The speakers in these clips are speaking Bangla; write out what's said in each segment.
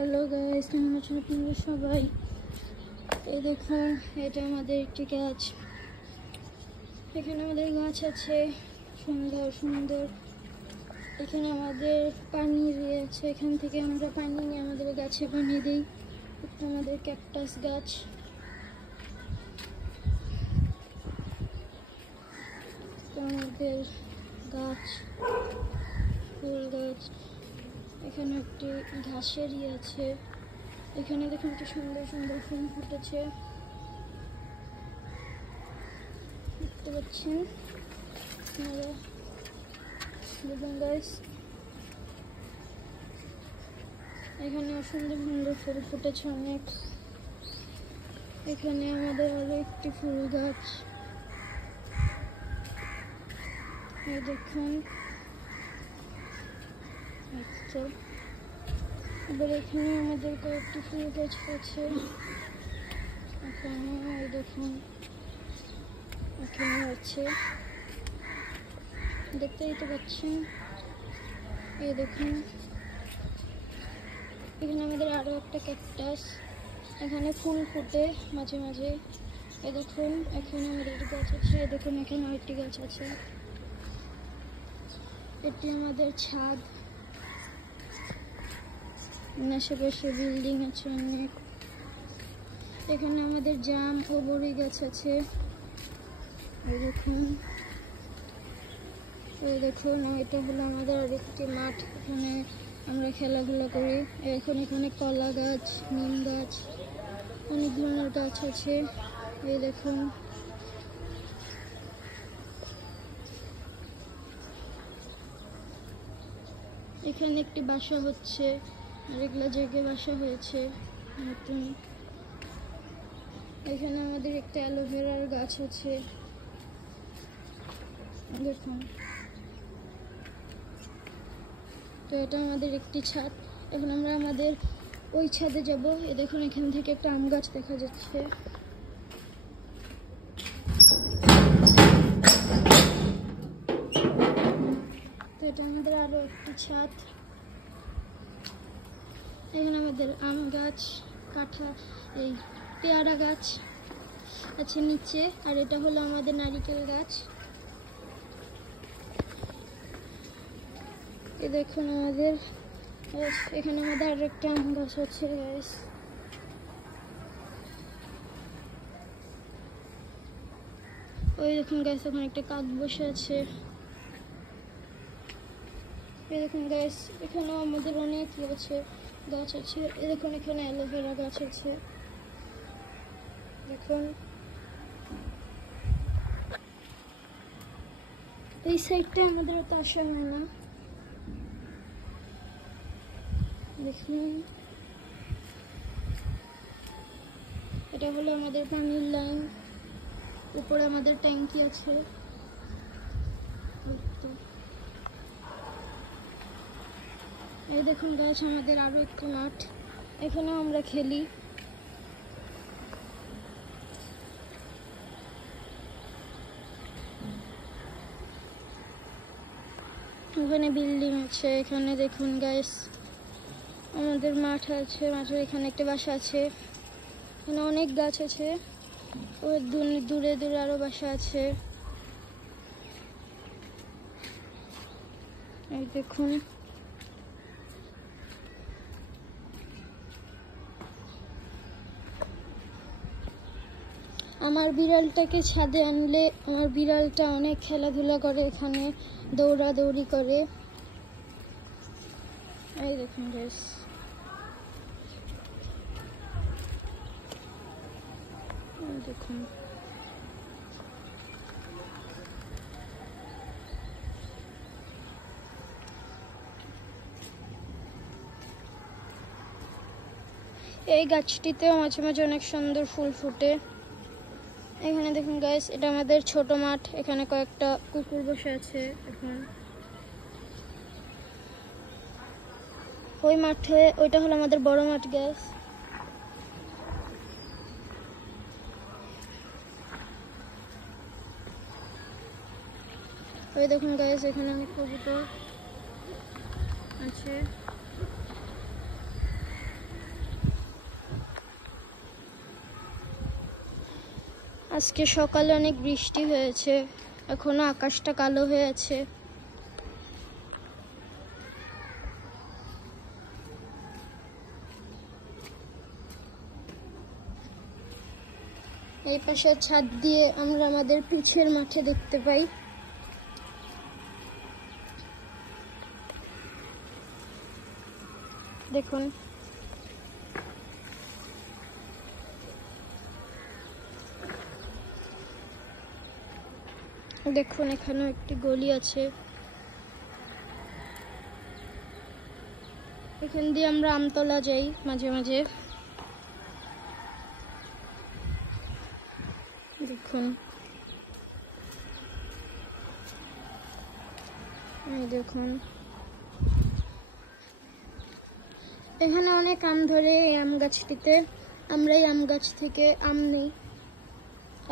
হ্যালো গাইস, কেমন আছেন আপনারা সবাই? এই দেখুন, এটা আমাদের একটি গাছ। এখানে আমাদের গাছ আছে সুন্দর সুন্দর। এখানে আমাদের পানি আছে, এখান থেকে আমরা পানি নিয়ে আমাদের গাছে পানি দিই। এটা আমাদের ক্যাকটাস গাছ। আমাদের গাছ, ফুল গাছ। এখানে একটি ঘাসের আছে। এখানে দেখুন কি সুন্দর সুন্দর ফুল ফুটেছে, দেখতে পাচ্ছেন দেখুন গাইস। এখানে সুন্দর সুন্দর ফুল ফুটেছে অনেক। এখানে আমাদের আরো একটি ফুল গাছ, এই দেখুন। আচ্ছা, এবার এখানে আমাদের কয়েকটি ফুল গাছ আছে। এখানে এই দেখুন, এখানে আছে, দেখতেই তো পাচ্ছেন। এই দেখুন, এখানে আমাদের আরো একটা ক্যাকটাস। এখানে ফুল ফুটে মাঝে মাঝে। এই দেখুন, এখানে আমাদের একটি গাছ আছে। এই দেখুন, এখানে আরেকটি গাছ আছে। এটি আমাদের ছাদ। আশেপাশে বিল্ডিং আছে অনেক। এখানে আমাদের জাম ও বড়ি গাছ আছে। এই দেখুন, এটা হলো আমাদের আরেকটি মাঠ। এখানে আমরা খেলাধুলা করি। এখন এখানে কলা গাছ, নিম গাছ, অনেক ধরনের গাছ আছে। এই দেখুন, এখানে একটি বাসা হচ্ছে, আরেকলা জায়গায় বাসা হয়েছে নতুন। এখানে আমাদের একটা অ্যালোভেরার গাছ আছে, দেখুন। তো এটা আমাদের একটি ছাদ। এখন আমরা আমাদের ওই ছাদে যাব। এ দেখুন, এখান থেকে একটা আম গাছ দেখা যাচ্ছে। তো এটা আমাদের আরো একটি ছাদ। এখানে আমাদের আম গাছ, এই পেয়ারা গাছ আছে নিচে। আর এটা হলো আমাদের নারিকেল গাছ। এই দেখুন আমাদের এখানে আমাদের আরো একটা আম গাছ আছে গাইস। ওই দেখুন গাইস, ওখানে একটা কাক বসে আছে। এই দেখুন গাইস, এখানেও আমাদের অনেক গাছ আছে। এই দেখুন, এখানে অ্যালোভেরা গাছ আছে, দেখুন। এই সাইডটা আমাদের তো আসা হয় না, দেখুন। এটা হলো আমাদের পানির লাইন। উপরে আমাদের ট্যাঙ্কি আছে। এই দেখুন গাছ, আমাদের আরো একটি মাঠ। এখানেও আমরা খেলি। ওখানে বিল্ডিং আছে। এখানে দেখুন গাইস, আমাদের মাঠ আছে। মাঠের এখানে একটা বাসা আছে। এখানে অনেক গাছ আছে। ওই দূরে দূরে আরো বাসা আছে, এই দেখুন। আমার বিড়ালটাকে ছাদে আনলে আমার বিড়ালটা অনেক খেলাধুলা করে, এখানে দৌড়াদৌড়ি করে। এই দেখুন গাইস, দেখুন। এই গাছটিতেও মাঝে মাঝে অনেক সুন্দর ফুল ফুটে। এখানে দেখুন গাইস, এটা আমাদের ছোট মাঠ। এখানে কয়েকটা কুকুর বসে আছে। এখন ওই মাঠে, ওইটা হলো আমাদের বড় মাঠ গাইস। ওই দেখুন গাইস, এখানে অনেক কবুতর আছে। আজকে সকালে অনেক বৃষ্টি হয়েছে, এখনো আকাশটা কালো হয়ে আছে। এই পাশের ছাদ দিয়ে আমরা আমাদের পিছের মাঠে দেখতে পাই। দেখুন দেখুন এখানেও একটি গলি আছে, এখান দিয়ে আমরা আমতলা যাই মাঝে মাঝে। দেখুন এই দেখুন এখানে অনেক আম ধরে এই আম গাছটিতে, আমরা এই আম গাছ থেকে আম নেই।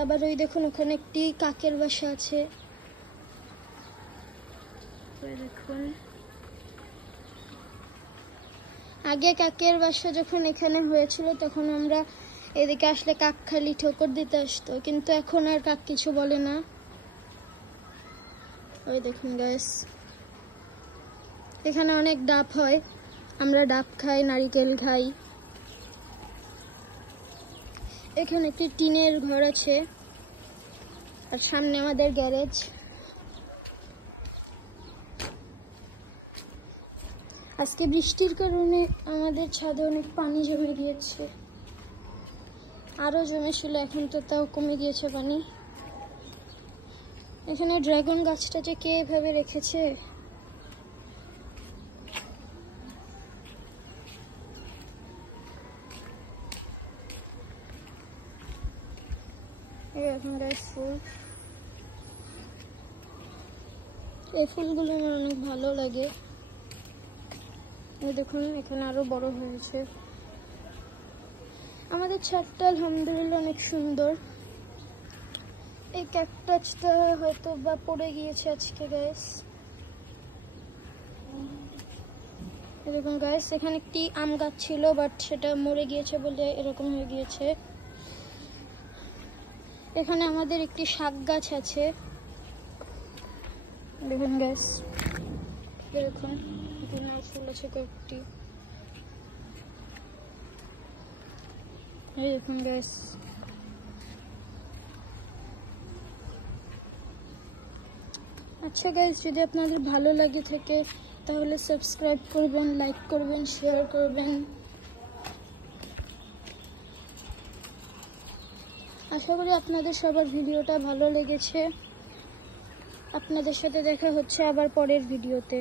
আবার ওই দেখুন ওখানে একটি কাকের বাসা আছে, দেখুন। আগে কাকের বাসা যখন এখানে হয়েছিল তখন আমরা এদিকে আসলে কাক খালি ঠোকর দিতে আসতো, কিন্তু এখন আর কাক কিছু বলে না। ওই দেখুন গাইস, এখানে অনেক ডাব হয়, আমরা ডাব খাই, নারিকেল খাই। এখানে একটি টিনের ঘর আছে, আর সামনে আমাদের গ্যারেজ। আজকে বৃষ্টির কারণে আমাদের ছাদে অনেক পানি জমে গিয়েছে, আরো জমেছিল, এখন তো তাও কমে গিয়েছে পানি। এখানে ড্রাগন গাছটা যে কে এভাবে রেখেছে, এখন গাছ ফুল, এই ফুলগুলো আমার অনেক ভালো লাগে। দেখুন এখানে আরো বড় হয়েছে। আমাদের ছাদটা আলহামদুলিল্লাহ অনেক সুন্দর। এই ক্যাকটাসটা হয়তো বা পড়ে গিয়েছে আজকে গাইস। এরকম গাইস, এখানে একটি আম গাছ ছিল, বাট সেটা মরে গিয়েছে বলে এরকম হয়ে গিয়েছে। এখানে আমাদের একটি শাক গাছ আছে, দেখুন গাইস, দেখুন এখানে ফুল আছে কয়েকটি, এই দেখুন গাইস। আচ্ছা গাইস, যদি আপনাদের ভালো লাগে থাকে তাহলে সাবস্ক্রাইব করবেন, লাইক করবেন, শেয়ার করবেন। আশা করি আপনাদের সবার ভিডিওটা ভালো লেগেছে। আপনাদের সাথে দেখা হচ্ছে আবার পরের ভিডিওতে।